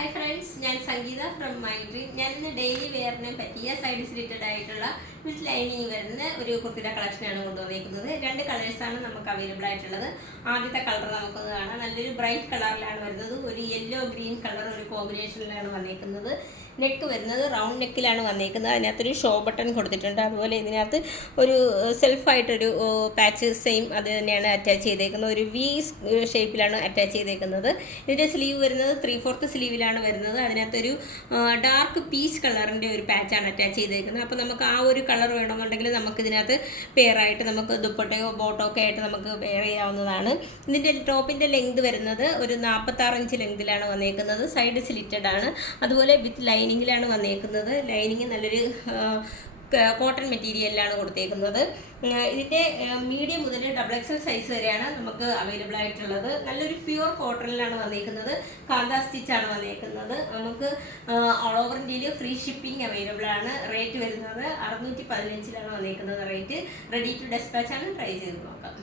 Hi friends, ഞാൻ സംഗീത from mind dream. ഞാൻ ഇന്ന് ഡെയിലി വെയറിനെ പറ്റിയ സൈഡ് സ്ലിറ്റഡ് ആയിട്ടുള്ള വിത്ത് ലൈനിങ് വരുന്ന ഒരു കുർത്തിയുടെ കളക്ഷനാണ് കൊണ്ടുവന്നിരിക്കുന്നത്. രണ്ട് കളേഴ്സാണ് നമുക്ക് അവൈലബിൾ ആയിട്ടുള്ളത്. ആദ്യത്തെ കളർ നമുക്കൊന്ന് കാണാം. നല്ലൊരു ബ്രൈറ്റ് കളറിലാണ് വരുന്നത്. ഒരു യെല്ലോ ഗ്രീൻ കളർ ഒരു കോമ്പിനേഷനിലാണ് വന്നിരിക്കുന്നത്. നെക്ക് വരുന്നത് റൗണ്ട് നെക്കിലാണ് വന്നിരിക്കുന്നത്. അതിനകത്തൊരു ഷോ ബട്ടൺ കൊടുത്തിട്ടുണ്ട്. അതുപോലെ ഇതിനകത്ത് ഒരു സെൽഫായിട്ടൊരു പാച്ച് സെയിം അത് തന്നെയാണ് അറ്റാച്ച് ചെയ്തേക്കുന്നത്. ഒരു വി ഷേപ്പിലാണ് അറ്റാച്ച് ചെയ്തേക്കുന്നത്. ഇതിൻ്റെ സ്ലീവ് വരുന്നത് 3/4 സ്ലീവിലാണ് വരുന്നത്. അതിനകത്തൊരു ഡാർക്ക് പീച്ച് കളറിൻ്റെ ഒരു പാച്ചാണ് അറ്റാച്ച് ചെയ്തേക്കുന്നത്. അപ്പോൾ നമുക്ക് ആ ഒരു കളർ വേണമെന്നുണ്ടെങ്കിൽ നമുക്കിതിനകത്ത് പെയറായിട്ട് നമുക്ക് ദുപ്പട്ടയോ ബോട്ടോ ഒക്കെ ആയിട്ട് നമുക്ക് പെയർ ചെയ്യാവുന്നതാണ്. ഇതിൻ്റെ ടോപ്പിൻ്റെ ലെങ്ത് വരുന്നത് ഒരു 46 ഇഞ്ച് ലെങ്തിലാണ് വന്നേക്കുന്നത്. സൈഡ് സ്ലിറ്റഡ് ആണ്. അതുപോലെ വിത്ത് ലൈനിങ്ങിലാണ് വന്നേക്കുന്നത്. ലൈനിങ് നല്ലൊരു കോട്ടൺ മെറ്റീരിയലിലാണ് കൊടുത്തേക്കുന്നത്. ഇതിൻ്റെ മീഡിയം മുതൽ XXL സൈസ് വരെയാണ് നമുക്ക് അവൈലബിൾ ആയിട്ടുള്ളത്. നല്ലൊരു പ്യുവർ കോട്ടണിലാണ് വന്നിരിക്കുന്നത്. കാന്ത സ്റ്റിച്ചാണ് വന്നിരിക്കുന്നത്. നമുക്ക് ഓൾ ഓവർ ഇന്ത്യയിൽ ഫ്രീ ഷിപ്പിംഗ് അവൈലബിൾ ആണ്. റേറ്റ് വരുന്നത് 615 വന്നിരിക്കുന്നത്. റേറ്റ് റെഡി ടു ഡെസ്പാച്ച് ആണ്. ട്രൈ ചെയ്ത് നോക്കാം.